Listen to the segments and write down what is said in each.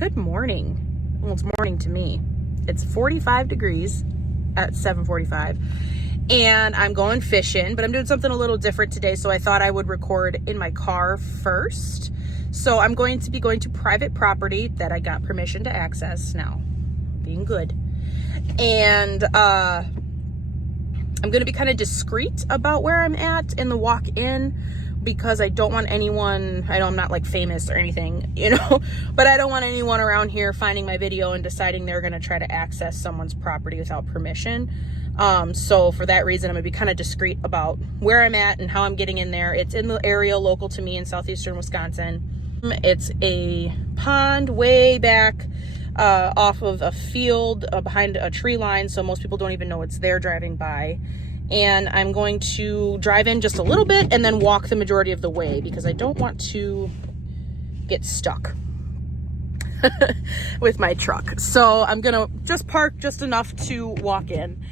Good morning. Well, it's morning to me. It's 45 degrees at 7:45 and I'm going fishing, but I'm doing something a little different today, so I thought I would record in my car first. So I'm going to be going to private property that I got permission to access now, being good. And I'm going to be kind of discreet about where I'm at in the walk-in, because I don't want anyone, I know I'm not like famous or anything, you know, but I don't want anyone around here finding my video and deciding they're going to try to access someone's property without permission. So for that reason, I'm going to be kind of discreet about where I'm at and how I'm getting in there. It's in the area local to me in southeastern Wisconsin. It's a pond way back off of a field behind a tree line, so most people don't even know it's there driving by. And I'm going to drive in just a little bit and then walk the majority of the way, because I don't want to get stuck with my truck. So I'm gonna just park just enough to walk in,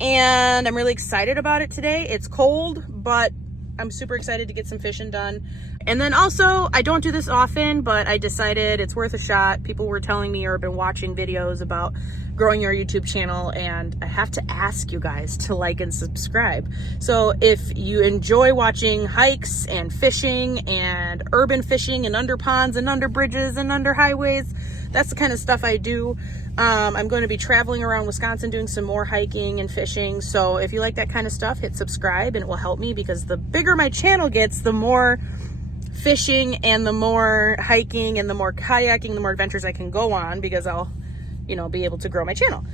and I'm really excited about it today. It's cold, but I'm super excited to get some fishing done. And then also, I don't do this often, but I decided it's worth a shot. People were telling me or have been watching videos about growing your YouTube channel, and I have to ask you guys to like and subscribe. So if you enjoy watching hikes and fishing and urban fishing and under ponds and under bridges and under highways, that's the kind of stuff I do. I'm going to be traveling around Wisconsin doing some more hiking and fishing. So if you like that kind of stuff, hit subscribe and it will help me, because the bigger my channel gets, the more fishing and the more hiking and the more kayaking, the more adventures I can go on, because I'll, you know, be able to grow my channel.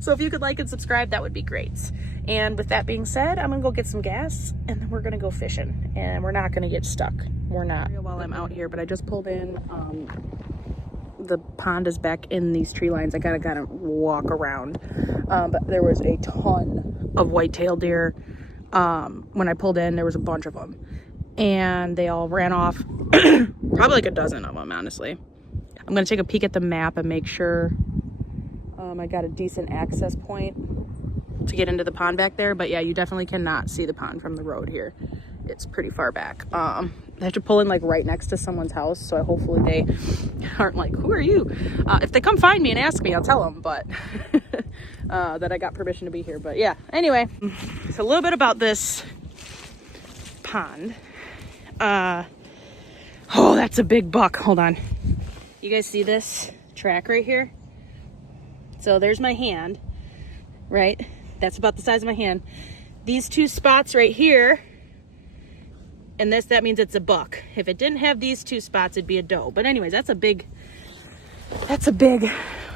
So if you could like and subscribe, that would be great. And with that being said, I'm gonna go get some gas and then we're gonna go fishing, and we're not gonna get stuck. We're not while I'm out here, but I just pulled in. The pond is back in these tree lines. I gotta kind of walk around, but there was a ton of white-tailed deer. When I pulled in, there was a bunch of them, and they all ran off. Probably like a dozen of them, honestly. I'm gonna take a peek at the map and make sure I got a decent access point to get into the pond back there. But yeah, you definitely cannot see the pond from the road here. It's pretty far back. I have to pull in like right next to someone's house, so hopefully they aren't like, who are you? If they come find me and ask me, I'll tell them, but that I got permission to be here. But yeah, anyway, so a little bit about this pond. Oh, that's a big buck. Hold on. You guys see this track right here? So there's my hand, right? That's about the size of my hand. These two spots right here, and that means it's a buck. If it didn't have these two spots, it'd be a doe. But anyways, that's a big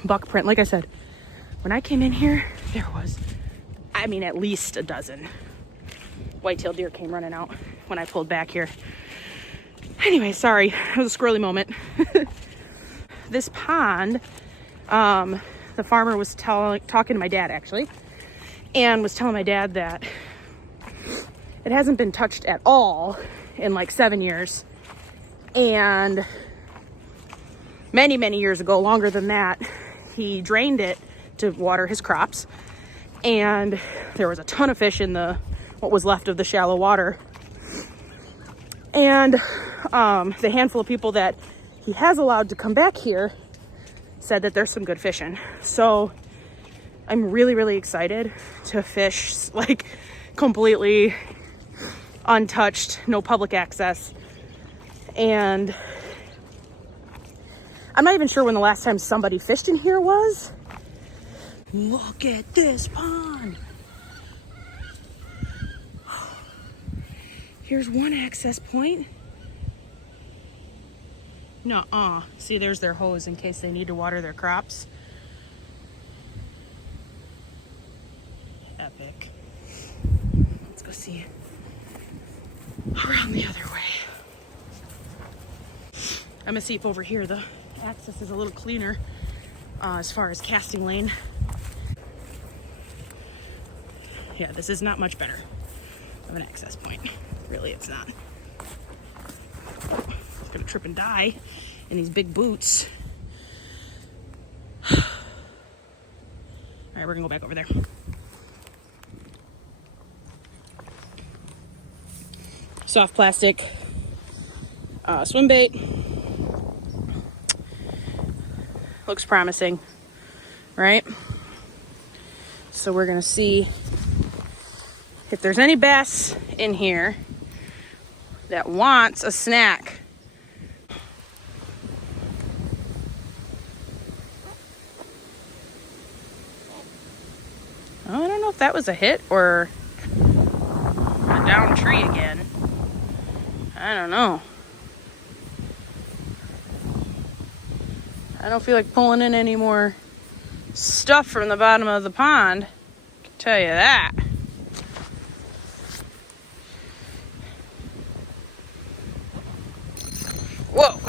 buck print. Like I said, when I came in here, there was, I mean, at least a dozen white-tailed deer came running out when I pulled back here. Anyway, sorry, it was a squirrely moment. This pond, the farmer was talking to my dad, actually, and was telling my dad that it hasn't been touched at all in like 7 years. And many, many years ago, longer than that, he drained it to water his crops. And there was a ton of fish in what was left of the shallow water. And the handful of people that he has allowed to come back here said that there's some good fishing. So I'm really, really excited to fish like completely untouched, no public access. And I'm not even sure when the last time somebody fished in here was. Look at this pond. Here's one access point. Nuh-uh. See, there's their hose in case they need to water their crops. Epic. Let's go see around the other way. I'm gonna see if over here the access is a little cleaner as far as casting lane. Yeah, this is not much better of an access point. Really, it's not. It's gonna trip and die in these big boots. All right, we're gonna go back over there. Soft plastic swim bait. looks promising, right? So we're gonna see if there's any bass in here that wants a snack. Oh, I don't know if that was a hit or a down tree again. I don't know. I don't feel like pulling in any more stuff from the bottom of the pond. I can tell you that. Whoa.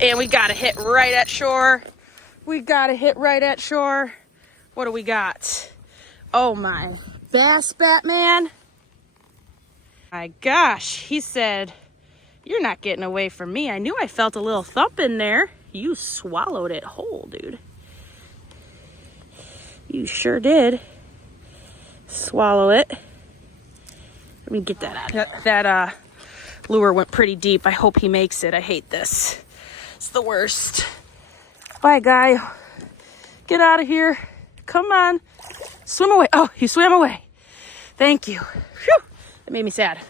And we got a hit right at shore. We got a hit right at shore. What do we got? Oh my. Bass Batman. My gosh. He said, "You're not getting away from me." I knew I felt a little thump in there. You swallowed it whole, dude. You sure did. Swallow it. Let me get that out. That lure went pretty deep. I hope he makes it. I hate this. It's the worst. Bye, guy. Get out of here. Come on. Swim away. Oh, he swam away. Thank you. Phew. That made me sad.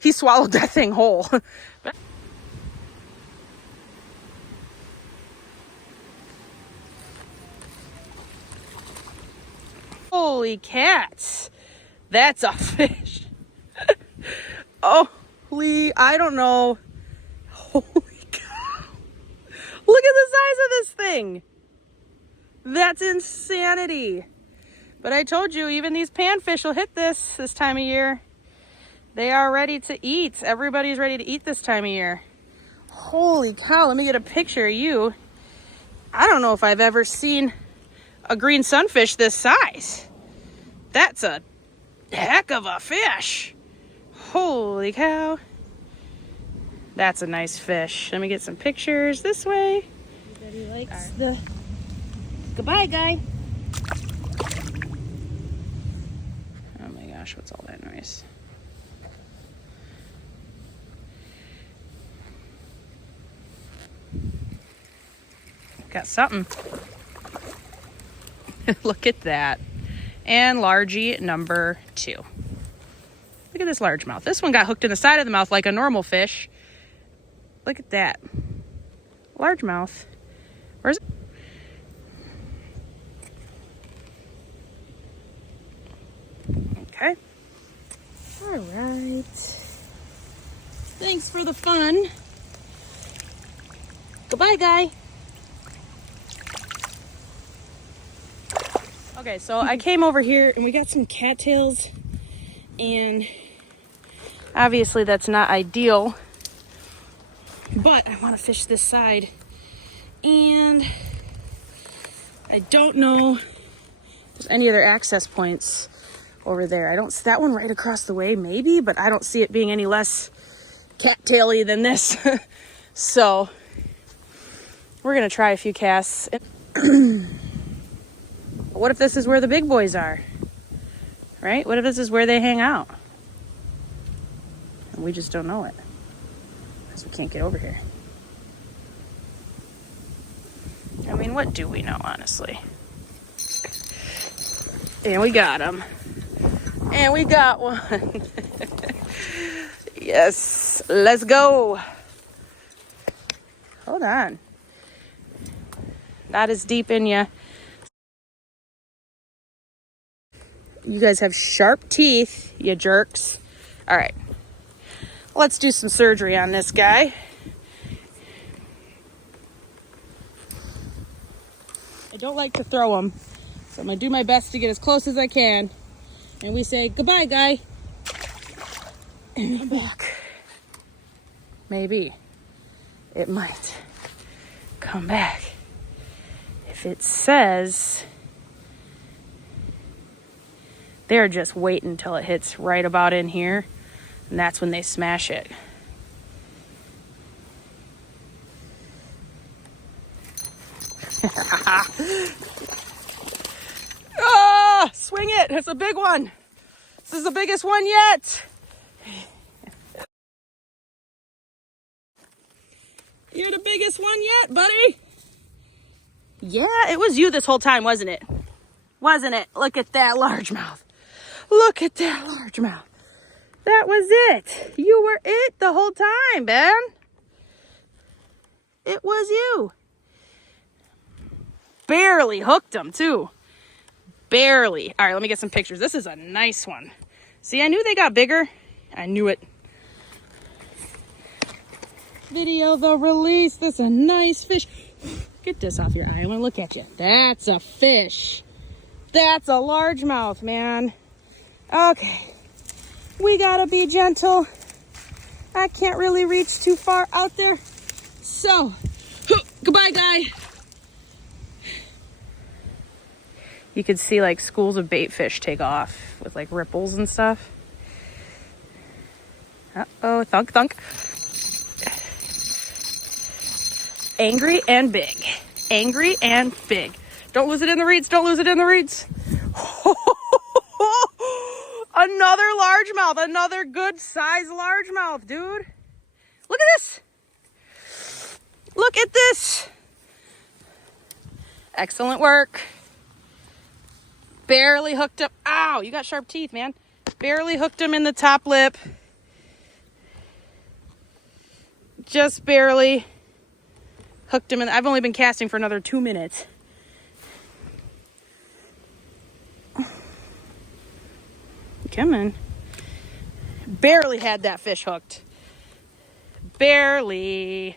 He swallowed that thing whole. Holy cats. That's a fish. Holy, I don't know. Holy cow. Look at the size of this thing. That's insanity. But I told you, even these panfish will hit this time of year. They are ready to eat. Everybody's ready to eat this time of year. Holy cow, let me get a picture of you. I don't know if I've ever seen a green sunfish this size. That's a heck of a fish. Holy cow. That's a nice fish. Let me get some pictures this way. Everybody likes the... Goodbye, guy. Oh my gosh, what's all that noise? Got something. Look at that. And largie number 2. Look at this largemouth. This one got hooked in the side of the mouth like a normal fish. Look at that. Largemouth. Where's it? Okay. All right. Thanks for the fun. Goodbye, guy. Okay, so I came over here and we got some cattails, and obviously that's not ideal, but I want to fish this side, and I don't know if there's any other access points over there. That one right across the way maybe, but I don't see it being any less cattail-y than this. So we're gonna try a few casts. What if this is where the big boys are? Right? What if this is where they hang out? And we just don't know it, because we can't get over here. I mean, what do we know, honestly? And we got him. And we got one. Yes, let's go. Hold on. Not as deep in you. You guys have sharp teeth, you jerks. All right, let's do some surgery on this guy. I don't like to throw him, so I'm gonna do my best to get as close as I can. And we say, goodbye, guy. And I'm back. Maybe it might come back. If it says they're just waiting until it hits right about in here, and that's when they smash it. Ah, swing it. It's a big one. This is the biggest one yet. You're the biggest one yet, buddy. Yeah, it was you this whole time, wasn't it? Wasn't it? Look at that largemouth. Look at that largemouth. That was it. You were it the whole time, Ben. It was you. Barely hooked him, too. Barely. All right, let me get some pictures. This is a nice one. See, I knew they got bigger. I knew it. Video the release. This is a nice fish. Get this off your eye. I want to look at you. That's a fish. That's a largemouth, man. Okay. We gotta be gentle. I can't really reach too far out there. So, goodbye, guy. You could see like schools of bait fish take off with like ripples and stuff. Uh-oh, thunk, thunk. Angry and big. Angry and big. Don't lose it in the reeds. Don't lose it in the reeds. Another largemouth. Another good size largemouth, dude. Look at this. Look at this. Excellent work. Barely hooked him. Ow, you got sharp teeth, man. Barely hooked him in the top lip. Just barely hooked him in. I've only been casting for another 2 minutes. Come on. Barely had that fish hooked. Barely.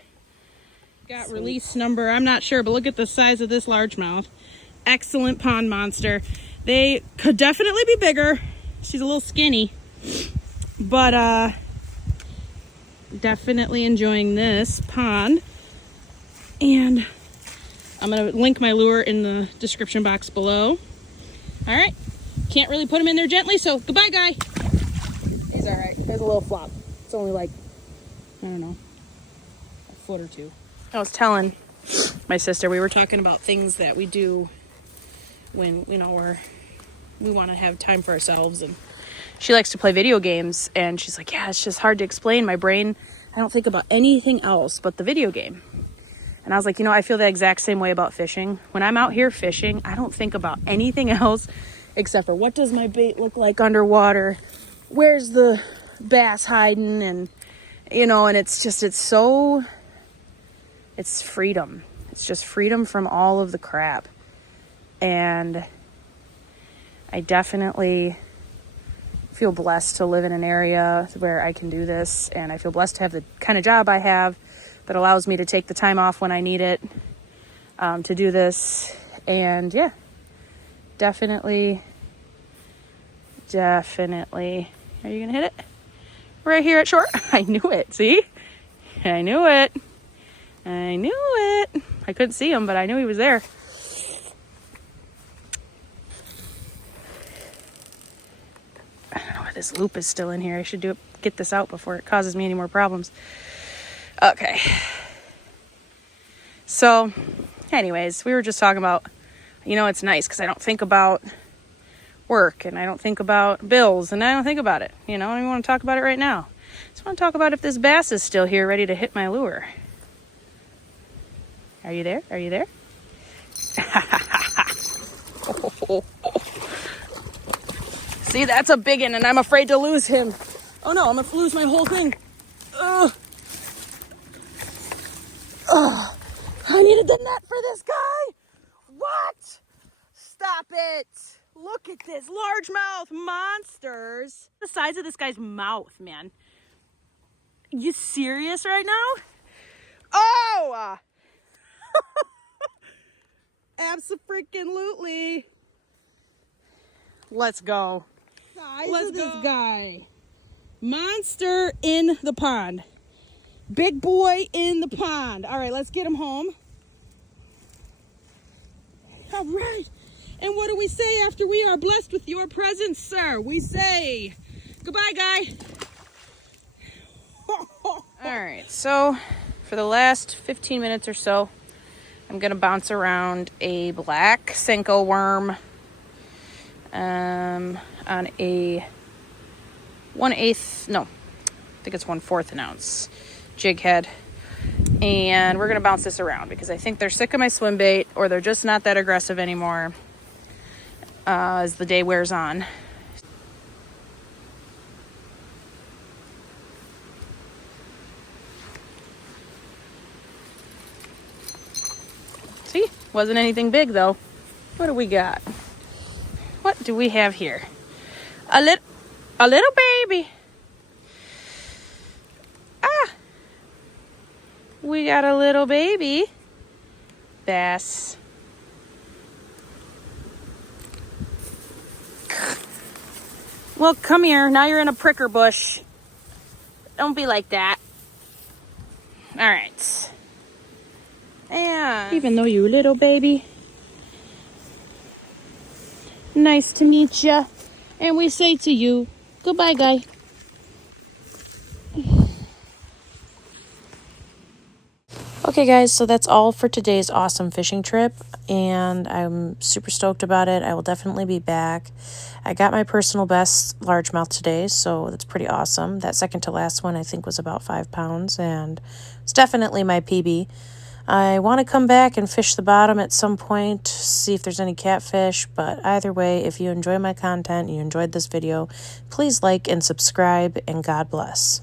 Got release number, I'm not sure, but look at the size of this largemouth. Excellent pond monster. They could definitely be bigger. She's a little skinny, but definitely enjoying this pond. And I'm gonna link my lure in the description box below. All right, can't really put him in there gently, so goodbye, guy. He's all right. There's a little flop. It's only like, I don't know, a foot or two. I was telling my sister, we were talking about things that we do when, you know, we want to have time for ourselves, and she likes to play video games, and she's like, yeah, it's just hard to explain. My brain, I don't think about anything else but the video game. And I was like, you know, I feel the exact same way about fishing. When I'm out here fishing, I don't think about anything else except for what does my bait look like underwater? Where's the bass hiding? And, you know, and it's just, it's freedom. It's just freedom from all of the crap. And I definitely feel blessed to live in an area where I can do this. And I feel blessed to have the kind of job I have that allows me to take the time off when I need it to do this. And yeah, definitely. Are you gonna hit it? Right here at shore. I knew it. See? I knew it. I couldn't see him, but I knew he was there. I don't know why this loop is still in here. I should get this out before it causes me any more problems. Okay. So, anyways, we were just talking about, you know, it's nice because I don't think about work and I don't think about bills and I don't think about it. You know, I don't even want to talk about it right now. I just want to talk about if this bass is still here ready to hit my lure. Are you there? Are you there? See, that's a big one and I'm afraid to lose him. Oh no, I'm going to lose my whole thing. Ugh. Ugh. I needed the net for this guy. What? Stop it. Look at this. Largemouth monsters. The size of this guy's mouth, man. You serious right now? Oh! Abso-freaking-lutely. Let's go. Let's go. This guy. Monster in the pond. Big boy in the pond. All right, let's get him home. All right. And what do we say after we are blessed with your presence, sir? We say, goodbye, guy. All right, so for the last 15 minutes or so, I'm going to bounce around a black Senko worm on a 1/8, no, I think it's 1/4 ounce jig head. And we're gonna bounce this around because I think they're sick of my swim bait, or they're just not that aggressive anymore as the day wears on. See, wasn't anything big though. What do we got? What do we have here? A little baby. Ah, we got a little baby bass. Well, come here. Now you're in a pricker bush. Don't be like that. All right. And even though you little baby, nice to meet ya. And we say to you, goodbye, guy. Okay guys, so that's all for today's awesome fishing trip, and I'm super stoked about it. I will definitely be back. I got my personal best largemouth today, so that's pretty awesome. That second to last one I think was about 5 pounds, and it's definitely my PB. I want to come back and fish the bottom at some point, see if there's any catfish, but either way, if you enjoy my content, you enjoyed this video, please like and subscribe, and God bless.